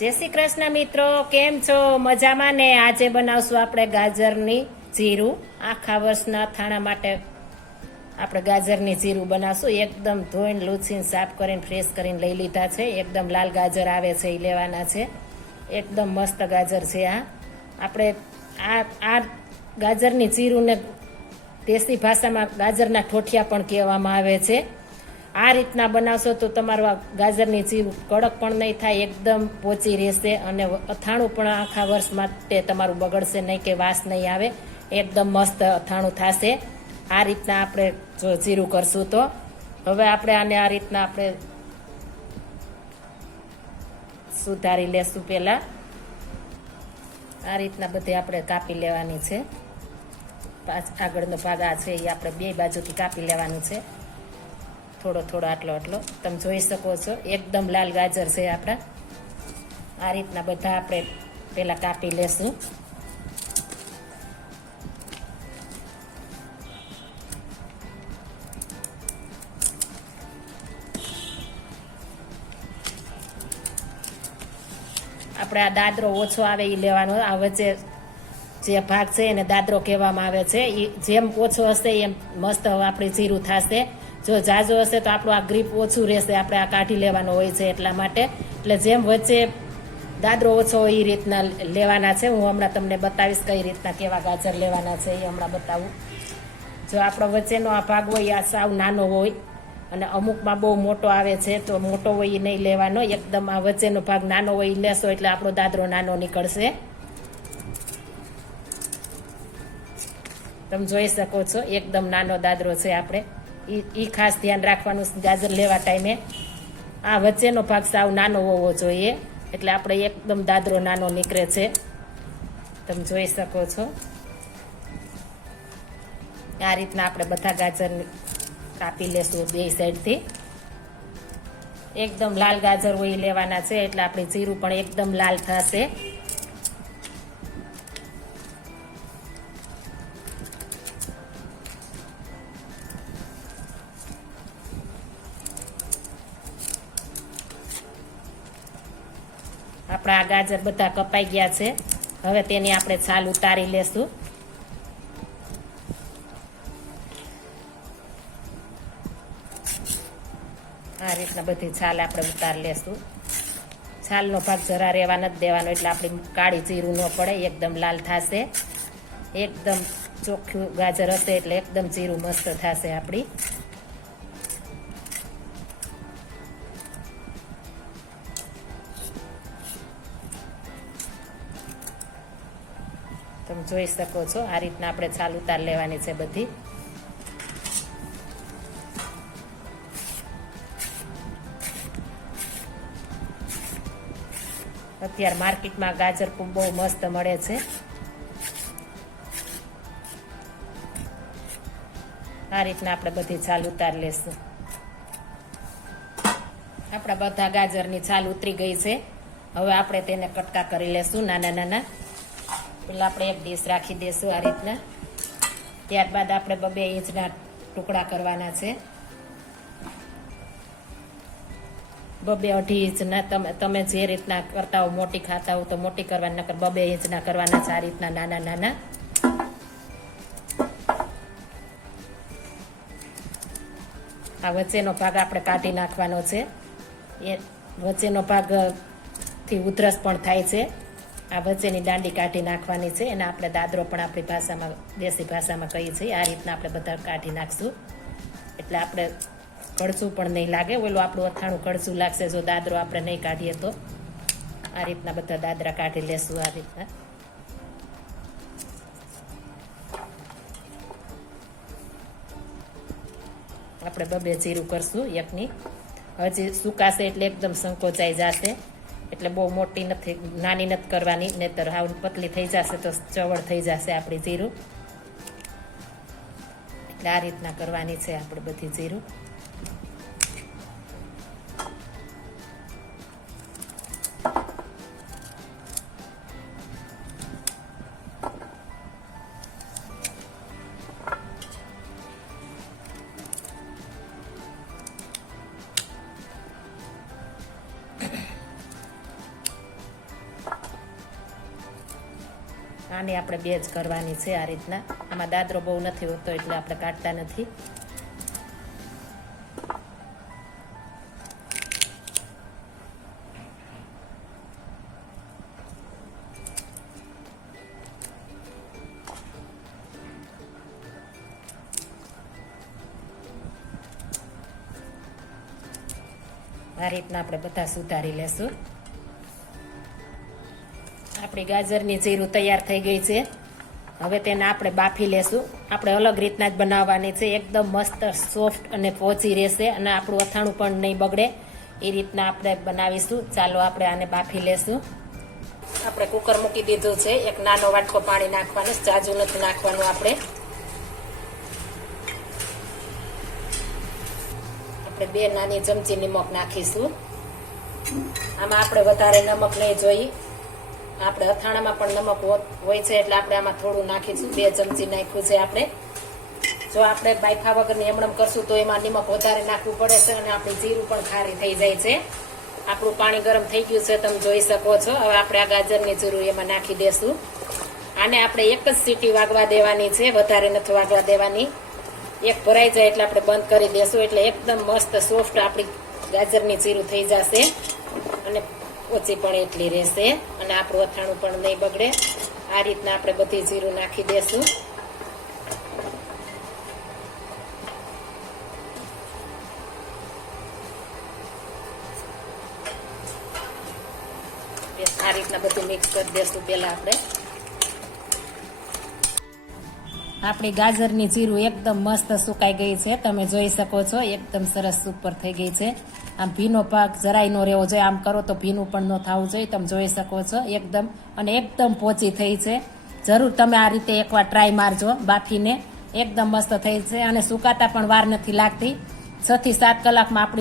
જય શ્રી કૃષ્ણ મિત્રો, કેમ છો? મજામાં ને? આજે બનાવશું આપણે ગાજરની જીરું. આખા વર્ષના થાણા માટે આપણે ગાજરની જીરું બનાવશું. એકદમ ધોઈને, લૂછીને, સાફ કરીને, ફ્રેશ કરીને લઈ લીધા છે. એકદમ લાલ ગાજર આવે છે, એ લેવાના છે. એકદમ મસ્ત ગાજર છે આ. આપણે આ આ ગાજરની જીરુંને દેશી ભાષામાં ગાજરના ઠોઠિયા પણ કહેવામાં આવે છે. આ રીતના બનાવશો તો તમારું આ ગાજરની જીરું કડક પણ નહીં થાય, એકદમ પોચી રહેશે અને અથાણું પણ આખા વર્ષ માટે તમારું બગડશે નહીં કે વાસ નહીં આવે. એકદમ મસ્ત અથાણું થશે. આ રીતના આપણે જો જીરું કરશું તો. હવે આપણે આને આ રીતના આપણે સુધારી લેશું પહેલાં. આ રીતના બધી આપણે કાપી લેવાની છે. આગળનો ભાગ આ છે, એ આપણે બે બાજુથી કાપી લેવાનું છે. થોડો થોડો આટલો આટલો. તમે જોઈ શકો છો, એકદમ લાલ ગાજર છે આપણા. આ રીતના બધા આપણે પહેલાં કાપી લેશું. આપણે આ દાદરો ઓછો આવે એ લેવાનો. આ વચ્ચે જે ભાગ છે એને દાદરો કહેવામાં આવે છે. એ જેમ ઓછો હશે એમ મસ્ત આપણી જીરું થશે. જો જાજો હશે તો આપણું આ ગ્રીપ ઓછું રહેશે, આપણે આ કાઢી લેવાનો હોય છે એટલા માટે. એટલે જેમ વચ્ચે દાદરો ઓછો હોય એ રીતના લેવાના છે. હું હમણાં તમને બતાવીશ કઈ રીતના કેવા ગાજર લેવાના છે એ હમણાં બતાવું. જો આપણો વચ્ચેનો આ ભાગ હોય, આ સાવ નાનો હોય અને અમુકમાં બહુ મોટો આવે છે, તો મોટો હોય એ નહીં લેવાનો. એકદમ આ વચ્ચેનો ભાગ નાનો હોય એ લેશો એટલે આપણો દાદરો નાનો નીકળશે. તમે જોઈ શકો છો, એકદમ નાનો દાદરો છે આપણે. એ ખાસ ધ્યાન રાખવાનું ગાજર લેવા ટાઈમે આ વચ્ચેનો ભાગ સાવ નાનો હોવો જોઈએ, એટલે આપણે એકદમ દાદરો નાનો નીકળે છે. તમે જોઈ શકો છો. આ રીતના આપણે બધા ગાજર કાપી લેશું બે સાઈડથી. એકદમ લાલ ગાજર હોય લેવાના છે, એટલે આપણે જીરું પણ એકદમ લાલ થશે. આપણા આ ગાજર બધા કપાઈ ગયા છે. હવે તેની આપણે છાલ ઉતારી લેશું. આ રીતના બધી છાલ આપણે ઉતારી લેશું. છાલનો ભાગ જરા રહેવા નથી દેવાનો, એટલે આપણી કાળી જીરું ન પડે, એકદમ લાલ થશે. એકદમ ચોખ્ખું ગાજર હશે એટલે એકદમ જીરું મસ્ત થશે આપણી. જોઈ શકો છો. આ રીતના આપણે છાલ ઉતાર લેવાની છે બધી. અત્યારે માર્કેટમાં ગાજર પણ બહુ મસ્ત મળે છે. આ રીતના આપણે બધી છાલ ઉતાર લેશું. આપણા બધા ગાજરની છાલ ઉતરી ગઈ છે. હવે આપણે તેને કટકા કરી લેશું નાના નાના. પેલા આપણે એક ડીશ રાખી દઈશું આ રીતના. ત્યારબાદ આપણે બબે ઇંચના ટુકડા કરવાના છે. બબે અઢી ઇંચના, તમે તમે જે રીતના કરતા હો, મોટી ખાતા હો તો મોટી કરવાની, નકર બબે ઇંચના કરવાના છે આ રીતના નાના નાના. આ વચ્ચેનો ભાગ આપણે કાઢી નાખવાનો છે. એ વચ્ચેનો ભાગથી ઉધરસ પણ થાય છે. આ વચ્ચેની દાંડી કાઢી નાખવાની છે એને આપણે દાદરો પણ આપણી ભાષામાં, દેશી ભાષામાં કહીએ છીએ, આ રીતના આપણે બધા કાઢી નાખશું. એટલે આપણે કડચું પણ નહીં લાગે. ઓલું આપણું અથાણું કડચું લાગશે જો દાદરો આપણે નહીં કાઢીએ તો. આ રીતના બધા દાદરા કાઢી લેશું આ રીતના. આપણે બબે જીરું કરશું એકની. હજી સુકાશે એટલે એકદમ સંકોચાઈ જશે. એટલે બહુ મોટી નથી, નાની નથી કરવાની, નહીતર હાવ પતલી થઈ જશે તો ચવળ થઈ જશે આપણી જીરું. એટલે આ રીતના કરવાની છે આપણે બધી જીરું. આની આપણે બે જ કરવાની છે આ રીતના. આમાં દાદરો બહુ નથી હોતો એટલે આપણે કાઢતા નથી. આ રીતના આપણે બધા સુધારી લેશું. આપણી ગાજરની જીરું તૈયાર થઈ ગઈ છે. હવે તેને આપણે બાફી લેશું. આપણે અલગ રીતના જ બનાવવાની છે. એકદમ મસ્ત, સોફ્ટ અને પોચી રહેશે અને આપણું અથાણું પણ નહીં બગડે. એ રીતના આપણે બનાવીશું. ચાલો આપણે આને બાફી લેશું. આપણે કુકર મૂકી દીધું છે. એક નાનો વાટકો પાણી નાખવાનું ચાજુ નથી નાખવાનું આપણે. આપણે બે નાની ચમચી નિમક નાખીશું. આમાં આપણે વધારે નમક નહીં જોઈ આપણે અથાણામાં પણ નમક હોય છે એટલે આપણે આમાં થોડું નાખીશું. બે ચમચી નાખ્યું છે આપણે. જો આપણે બાયફા વગરની એમણમ કરશું તો એમાં નિમક વધારે નાખવું પડે છે અને આપણી જીરું પણ ખારી થઈ જાય છે. આપણું પાણી ગરમ થઈ ગયું છે, તમે જોઈ શકો છો. હવે આપણે આ ગાજરની જીરું એમાં નાખી દેશું. આને આપણે એક જ સીટી વાગવા દેવાની છે, વધારે નથી વાગવા દેવાની. એક ભરાઈ જાય એટલે આપણે બંધ કરી દેશું એટલે એકદમ મસ્ત સોફ્ટ આપણી ગાજરની જીરું થઈ જશે. અને ઓછી પણ એટલી રહેશે અને આપણું અથાણું પણ નહીં બગડે. આ રીતના આપણે બધી જીરું નાખી દેશું. આ રીતના બધું મિક્સ કરી દેશું પેલા આપણે. આપણી ગાજરની જીરું એકદમ મસ્ત સુકાઈ ગઈ છે. તમે જોઈ શકો છો, એકદમ સરસ સુપર થઈ ગઈ છે. આમ ભીનો પાક જરાય નો રહેવો જોઈએ. આમ કરો તો ભીનું પણ ન થવું જોઈએ. તમે જોઈ શકો છો એકદમ અને એકદમ પોચી થઈ છે. જરૂર તમે આ રીતે એકવાર ટ્રાય મારજો બાફીને. એકદમ મસ્ત થઈ છે અને સુકાતા પણ વાર નથી લાગતી. છથી સાત કલાકમાં આપણી